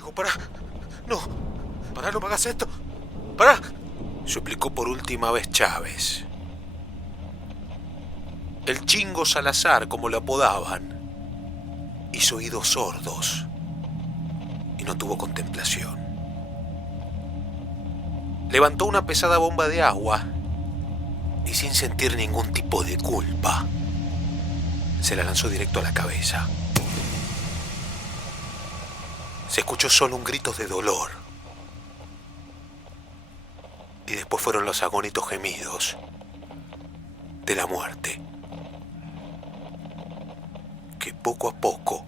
Diego, pará. No. Pará, no me hagas esto. Pará. Suplicó por última vez Chávez. El Chingo Salazar, como lo apodaban, hizo oídos sordos y no tuvo contemplación. Levantó una pesada bomba de agua y, sin sentir ningún tipo de culpa, se la lanzó directo a la cabeza. Se escuchó solo un grito de dolor y después fueron los agónicos gemidos de la muerte, que poco a poco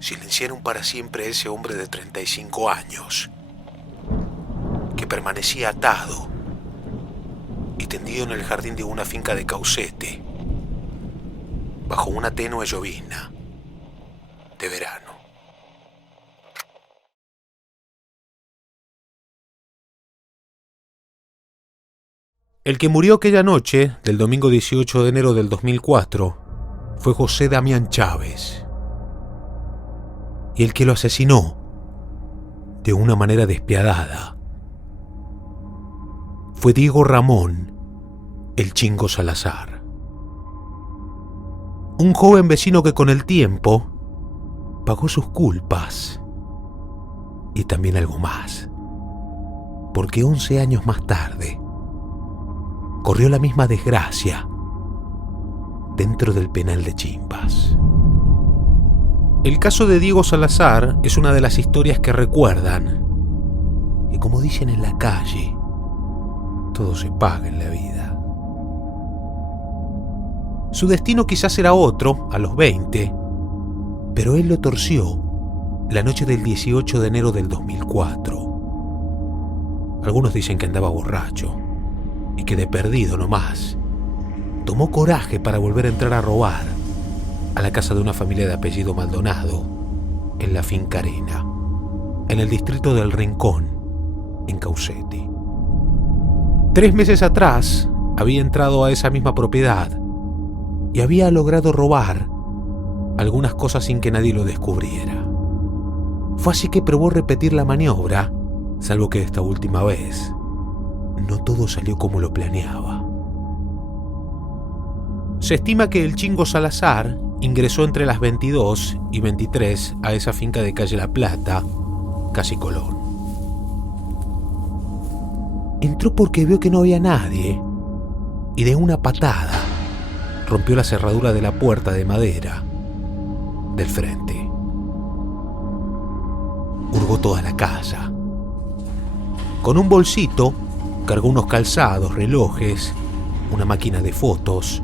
silenciaron para siempre a ese hombre de 35 años que permanecía atado y tendido en el jardín de una finca de Caucete bajo una tenue llovizna de verano. El que murió aquella noche del domingo 18 de enero del 2004 fue José Damián Chávez. Y el que lo asesinó de una manera despiadada fue Diego Ramón el Chingo Salazar. Un joven vecino que con el tiempo pagó sus culpas y también algo más, porque 11 años más tarde corrió la misma desgracia dentro del penal de Chimpas. El caso de Diego Salazar es una de las historias que recuerdan que, como dicen en la calle, todo se paga en la vida. Su destino quizás era otro a los 20, pero él lo torció la noche del 18 de enero del 2004. Algunos dicen que andaba borracho y que de perdido nomás tomó coraje para volver a entrar a robar a la casa de una familia de apellido Maldonado en la finca Arena, en el distrito del Rincón, en Caucete. 3 meses atrás había entrado a esa misma propiedad y había logrado robar algunas cosas sin que nadie lo descubriera. Fue así que probó repetir la maniobra, salvo que esta última vez no todo salió como lo planeaba. Se estima que el Chingo Salazar ingresó entre las 22 y 23 a esa finca de calle La Plata, casi Colón. Entró porque vio que no había nadie y de una patada rompió la cerradura de la puerta de madera del frente. Hurgó toda la casa. Con un bolsito cargó unos calzados, relojes, una máquina de fotos,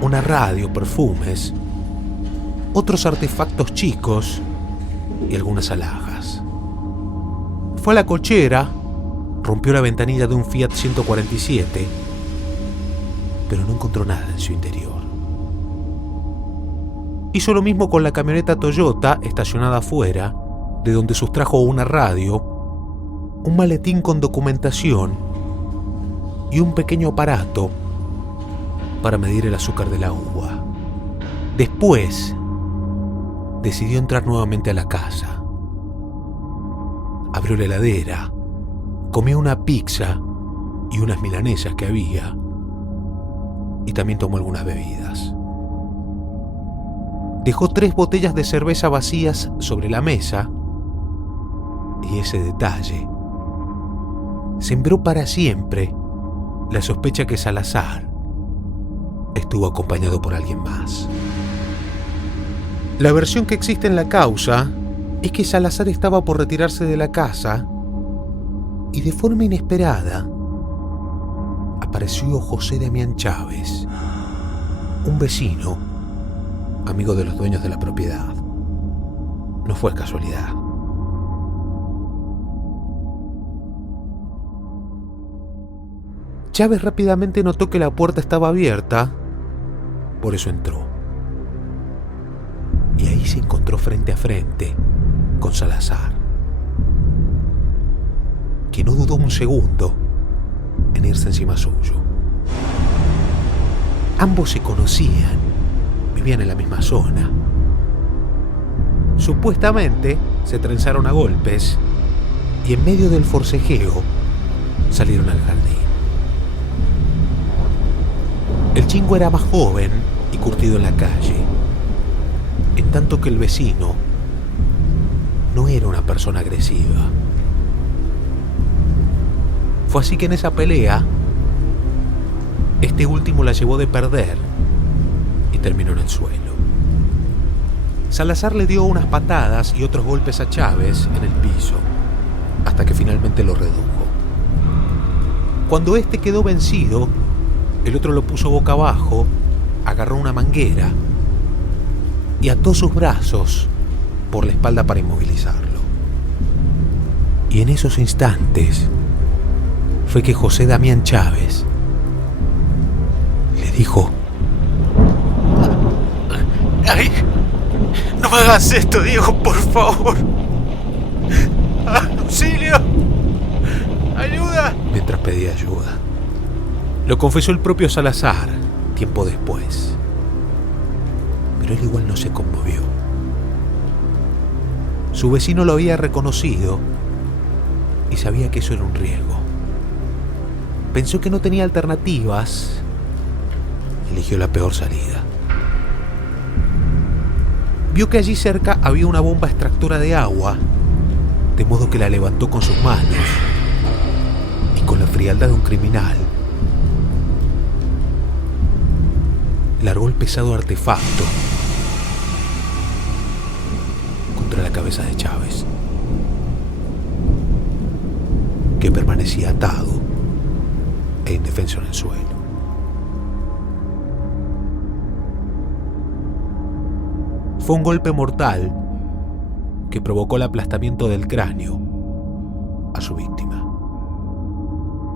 una radio, perfumes, otros artefactos chicos y algunas alhajas. Fue a la cochera, rompió la ventanilla de un Fiat 147, pero no encontró nada en su interior. Hizo lo mismo con la camioneta Toyota estacionada afuera, de donde sustrajo una radio, un maletín con documentación y un pequeño aparato para medir el azúcar de la uva. Después decidió entrar nuevamente a la casa. Abrió la heladera, comió una pizza y unas milanesas que había, y también tomó algunas bebidas. Dejó 3 botellas de cerveza vacías sobre la mesa, y ese detalle sembró para siempre la sospecha que Salazar estuvo acompañado por alguien más. La versión que existe en la causa es que Salazar estaba por retirarse de la casa y de forma inesperada apareció José Damián Chávez, un vecino, amigo de los dueños de la propiedad. No fue casualidad. Chávez rápidamente notó que la puerta estaba abierta, por eso entró. Y ahí se encontró frente a frente con Salazar, que no dudó un segundo en irse encima suyo. Ambos se conocían, vivían en la misma zona. Supuestamente se trenzaron a golpes y en medio del forcejeo salieron al jardín. El chingo era más joven y curtido en la calle, en tanto que el vecino no era una persona agresiva. Fue así que en esa pelea, este último la llevó de perder y terminó en el suelo. Salazar le dio unas patadas y otros golpes a Chávez en el piso, hasta que finalmente lo redujo. Cuando este quedó vencido, el otro lo puso boca abajo, agarró una manguera y ató sus brazos por la espalda para inmovilizarlo. Y en esos instantes fue que José Damián Chávez le dijo: ¡Ay! ¡No me hagas esto, Diego, por favor! ¡Auxilio! ¡Ayuda! Mientras pedía ayuda. Lo confesó el propio Salazar tiempo después. Pero él igual no se conmovió. Su vecino lo había reconocido y sabía que eso era un riesgo. Pensó que no tenía alternativas. Eligió la peor salida. Vio que allí cerca había una bomba extractora de agua, de modo que la levantó con sus manos y con la frialdad de un criminal largó el pesado artefacto contra la cabeza de Chávez, que permanecía atado e indefenso en el suelo. Fue un golpe mortal que provocó el aplastamiento del cráneo a su víctima.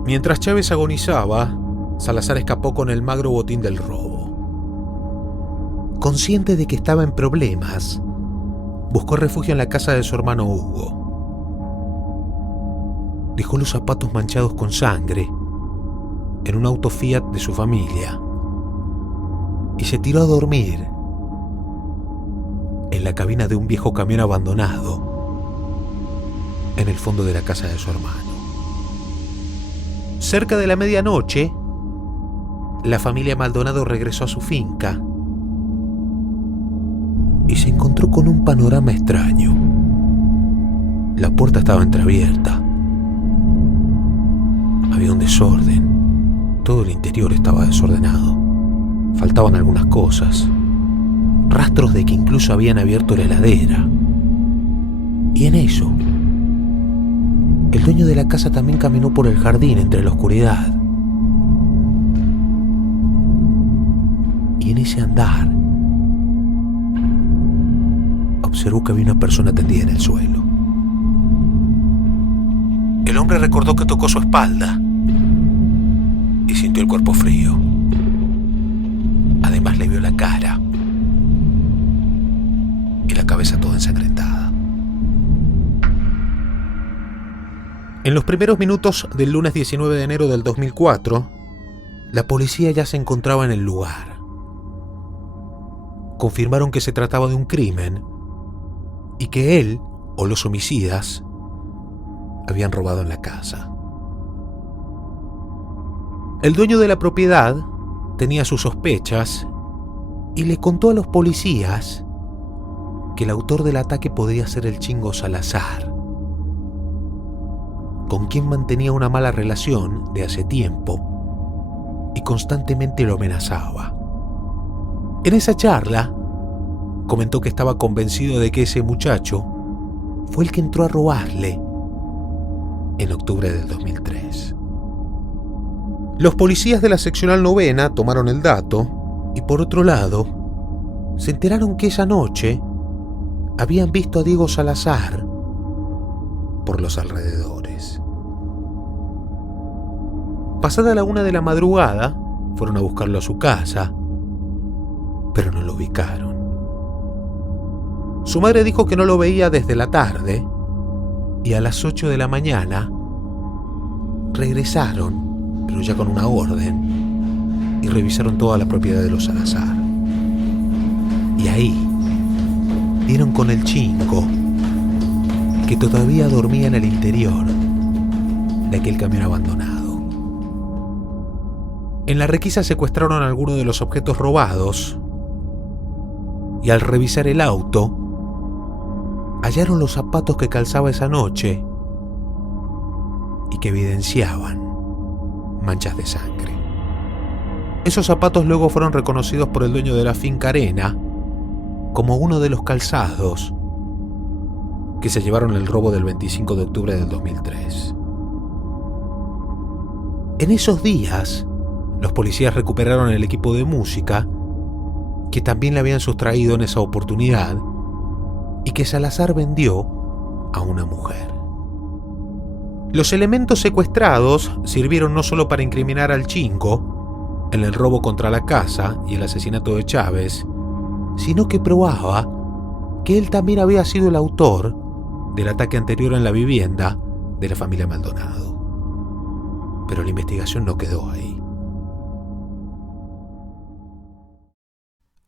Mientras Chávez agonizaba, Salazar escapó con el magro botín del robo. Consciente de que estaba en problemas, buscó refugio en la casa de su hermano Hugo. Dejó los zapatos manchados con sangre en un auto Fiat de su familia y se tiró a dormir en la cabina de un viejo camión abandonado en el fondo de la casa de su hermano. Cerca de la medianoche, la familia Maldonado regresó a su finca y se encontró con un panorama extraño. La puerta estaba entreabierta. Había un desorden. Todo el interior estaba desordenado. Faltaban algunas cosas. Rastros de que incluso habían abierto la heladera. Y en eso, el dueño de la casa también caminó por el jardín entre la oscuridad. Y en ese andar, observó que había una persona tendida en el suelo. El hombre recordó que tocó su espalda y sintió el cuerpo frío. Además le vio la cara y la cabeza toda ensangrentada. En los primeros minutos del lunes 19 de enero del 2004, la policía ya se encontraba en el lugar. Confirmaron que se trataba de un crimen y que él o los homicidas habían robado en la casa. El dueño de la propiedad tenía sus sospechas y le contó a los policías que el autor del ataque podría ser el Chingo Salazar, con quien mantenía una mala relación de hace tiempo y constantemente lo amenazaba. En esa charla comentó que estaba convencido de que ese muchacho fue el que entró a robarle en octubre del 2003. Los policías de la seccional 9 tomaron el dato y, por otro lado, se enteraron que esa noche habían visto a Diego Salazar por los alrededores. Pasada la 1 de la madrugada, fueron a buscarlo a su casa, pero no lo ubicaron. Su madre dijo que no lo veía desde la tarde y a las 8 de la mañana regresaron, pero ya con una orden, y revisaron toda la propiedad de los Salazar. Y ahí dieron con el Chingo, que todavía dormía en el interior de aquel camión abandonado. En la requisa secuestraron algunos de los objetos robados y al revisar el auto hallaron los zapatos que calzaba esa noche y que evidenciaban manchas de sangre. Esos zapatos luego fueron reconocidos por el dueño de la finca Arena como uno de los calzados que se llevaron el robo del 25 de octubre del 2003. En esos días, los policías recuperaron el equipo de música que también le habían sustraído en esa oportunidad y que Salazar vendió a una mujer. Los elementos secuestrados sirvieron no solo para incriminar al Chingo en el robo contra la casa y el asesinato de Chávez, sino que probaba que él también había sido el autor del ataque anterior en la vivienda de la familia Maldonado. Pero la investigación no quedó ahí.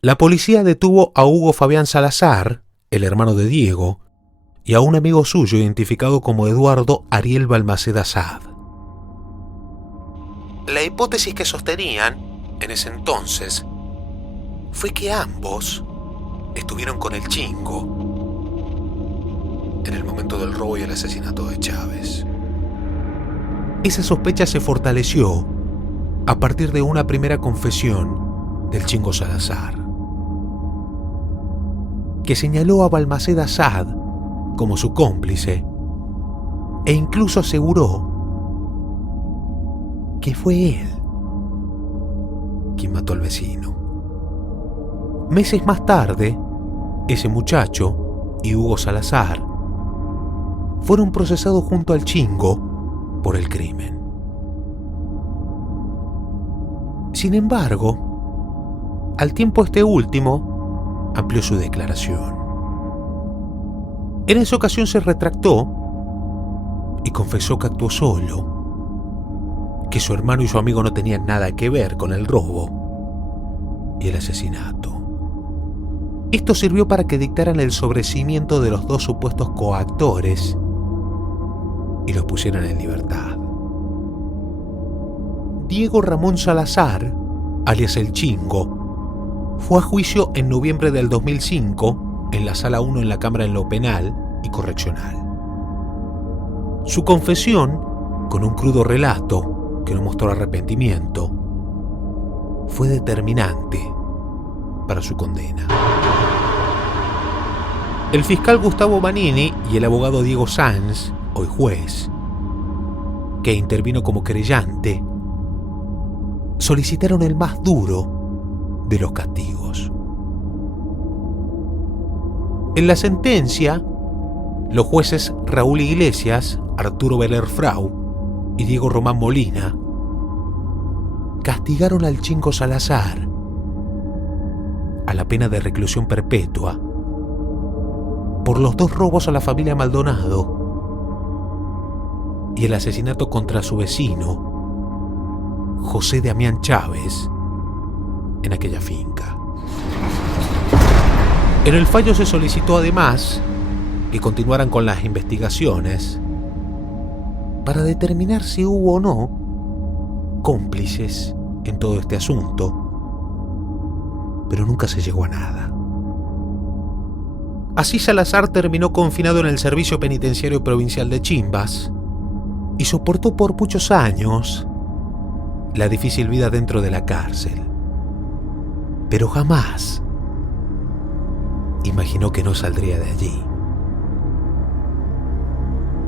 La policía detuvo a Hugo Fabián Salazar, el hermano de Diego, y a un amigo suyo identificado como Eduardo Ariel Balmaceda Saad. La hipótesis que sostenían en ese entonces fue que ambos estuvieron con el Chingo en el momento del robo y el asesinato de Chávez. Esa sospecha se fortaleció a partir de una primera confesión del Chingo Salazar, que señaló a Balmaceda Saad como su cómplice e incluso aseguró que fue él quien mató al vecino. Meses más tarde, ese muchacho y Hugo Salazar fueron procesados junto al Chingo por el crimen. Sin embargo, al tiempo este último amplió su declaración. En esa ocasión se retractó y confesó que actuó solo, que su hermano y su amigo no tenían nada que ver con el robo y el asesinato. Esto sirvió para que dictaran el sobreseimiento de los dos supuestos coactores y los pusieran en libertad. Diego Ramón Salazar, alias El Chingo, fue a juicio en noviembre del 2005 en la Sala 1 en la Cámara en lo Penal y Correccional. Su confesión, con un crudo relato que no mostró arrepentimiento, fue determinante para su condena. El fiscal Gustavo Manini y el abogado Diego Sanz, hoy juez, que intervino como querellante, solicitaron el más duro de los castigos. En la sentencia, los jueces Raúl Iglesias, Arturo Beler Frau y Diego Román Molina castigaron al Chingo Salazar a la pena de reclusión perpetua por los dos robos a la familia Maldonado y el asesinato contra su vecino José Damián Chávez en aquella finca. En el fallo se solicitó además que continuaran con las investigaciones para determinar si hubo o no cómplices en todo este asunto, pero nunca se llegó a nada. Así Salazar terminó confinado en el Servicio Penitenciario Provincial de Chimbas y soportó por muchos años la difícil vida dentro de la cárcel. Pero jamás imaginó que no saldría de allí.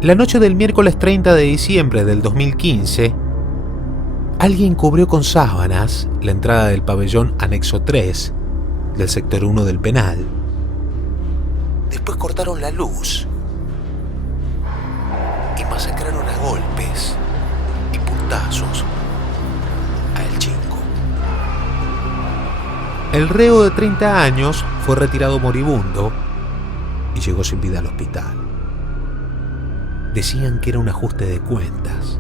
La noche del miércoles 30 de diciembre del 2015, alguien cubrió con sábanas la entrada del pabellón anexo 3 del sector 1 del penal. Después cortaron la luz y masacraron a golpes y puntazos a El Chingo. El reo de 30 años fue retirado moribundo y llegó sin vida al hospital. Decían que era un ajuste de cuentas,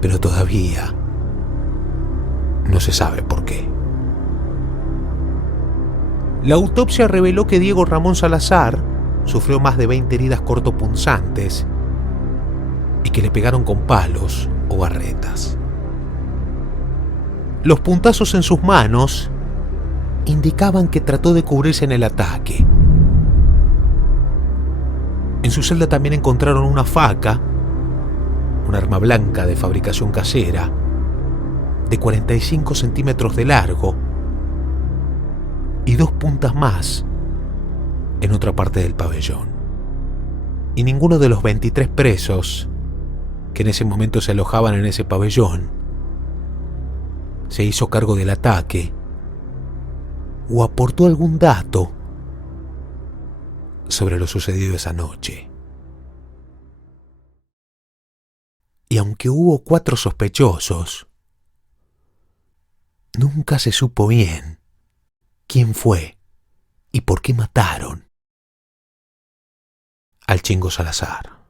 pero todavía no se sabe por qué. La autopsia reveló que Diego Ramón Salazar sufrió más de 20 heridas cortopunzantes y que le pegaron con palos o barretas. Los puntazos en sus manos indicaban que trató de cubrirse en el ataque. En su celda también encontraron una faca, un arma blanca de fabricación casera, de 45 centímetros de largo y 2 puntas más en otra parte del pabellón. Y ninguno de los 23 presos que en ese momento se alojaban en ese pabellón se hizo cargo del ataque o aportó algún dato sobre lo sucedido esa noche. Y aunque hubo 4 sospechosos, nunca se supo bien quién fue y por qué mataron al Chingo Salazar.